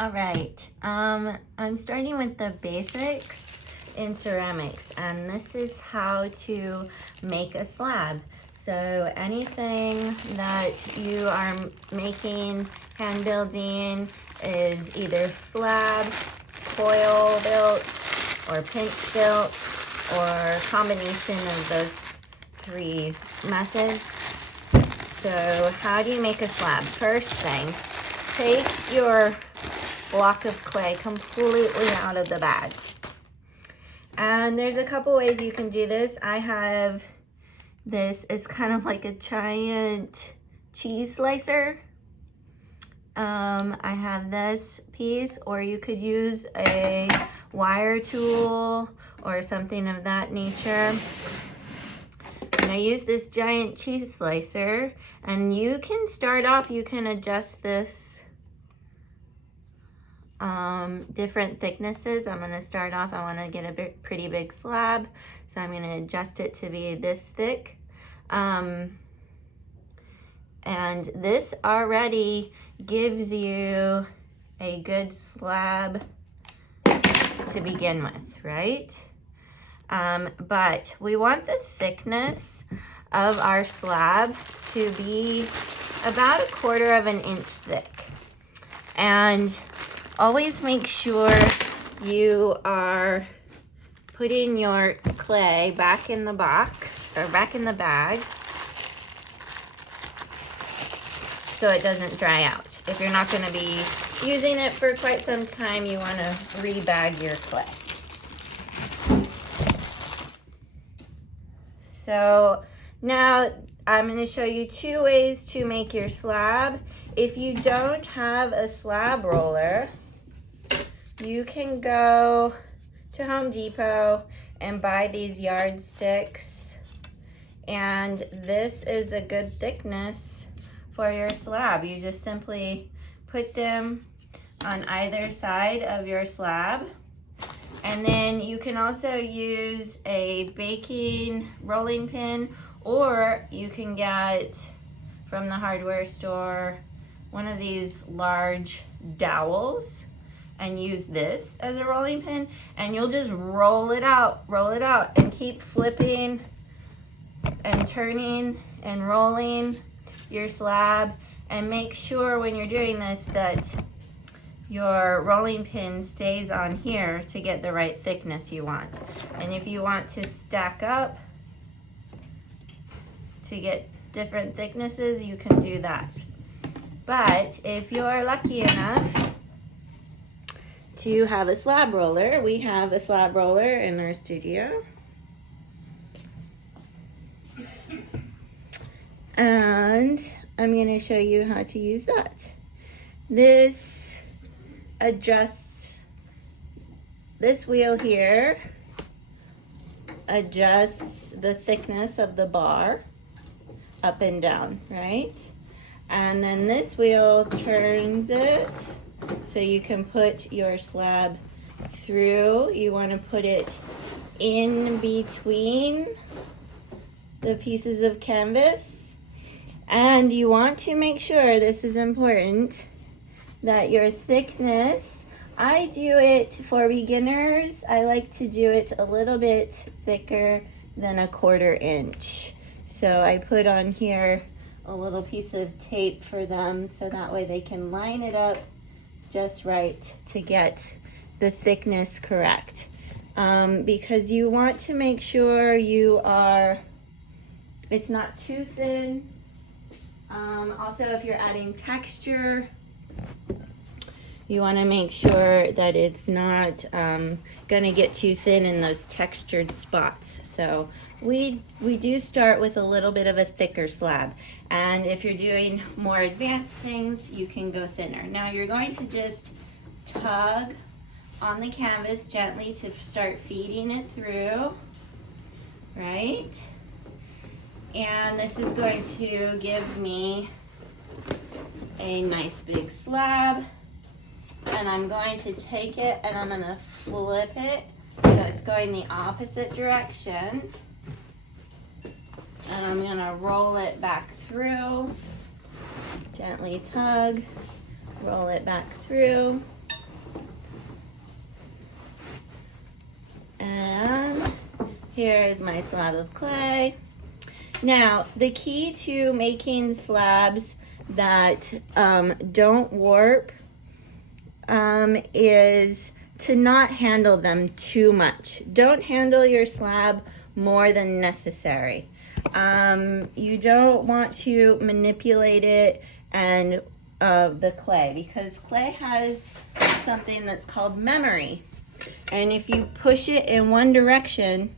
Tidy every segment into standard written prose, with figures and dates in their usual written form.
All right, I'm starting with the basics in ceramics, and this is how to make a slab. So anything that you are making, hand building, is either slab, coil built, or pinch built, or combination of those three methods. So how do you make a slab? First thing, take your block of clay completely out of the bag. And there's a couple ways you can do this. I have this, it's kind of like a giant cheese slicer. I have this piece, or you could use a wire tool or something of that nature. And I use this giant cheese slicer, and you can start off, you can adjust this different thicknesses. I'm going to start off, I want to get a pretty big slab, so I'm going to adjust it to be this thick. And this already gives you a good slab to begin with, right? But we want the thickness of our slab to be about 1/4 of an inch thick. And always make sure you are putting your clay back in the box or back in the bag so it doesn't dry out. If you're not going to be using it for quite some time, you want to rebag your clay. So now I'm going to show you 2 ways to make your slab. If you don't have a slab roller, you can go to Home Depot and buy these yardsticks, and this is a good thickness for your slab. You just simply put them on either side of your slab, and then you can also use a baking rolling pin, or you can get from the hardware store one of these large dowels and use this as a rolling pin, and you'll just roll it out, and keep flipping and turning and rolling your slab. And make sure when you're doing this that your rolling pin stays on here to get the right thickness you want. And if you want to stack up to get different thicknesses, you can do that. But if you're lucky enough to have a slab roller, we have a slab roller in our studio. And I'm going to show you how to use that. This adjusts, this wheel here adjusts the thickness of the bar up and down, right? And then this wheel turns it so you can put your slab through. You want to put it in between the pieces of canvas, and you want to make sure, this is important, that your thickness, I do it for beginners, I like to do it a little bit thicker than 1/4 inch. So I put on here a little piece of tape for them so that way they can line it up just right to get the thickness correct. Because you want to make sure it's not too thin. Also, if you're adding texture, you want to make sure that it's not gonna get too thin in those textured spots. So we do start with a little bit of a thicker slab, and if you're doing more advanced things, you can go thinner. Now you're going to just tug on the canvas gently to start feeding it through, right? And this is going to give me a nice big slab. And I'm going to take it and I'm going to flip it so it's going the opposite direction. And I'm going to roll it back through. Gently tug, roll it back through. Here is my slab of clay. Now, the key to making slabs that don't warp is to not handle them too much. Don't handle your slab more than necessary. You don't want to manipulate it and the clay, because clay has something that's called memory. And if you push it in one direction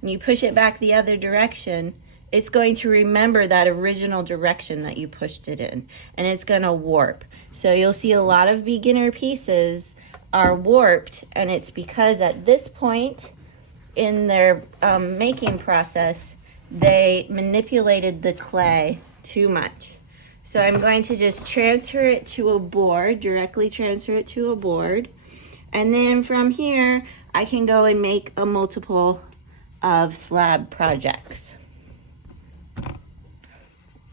and you push it back the other direction, it's going to remember that original direction that you pushed it in, and it's going to warp. So you'll see a lot of beginner pieces are warped, and it's because at this point in their making process, they manipulated the clay too much. So I'm going to just transfer it to a board, directly transfer it to a board. And then from here, I can go and make a multiple of slab projects.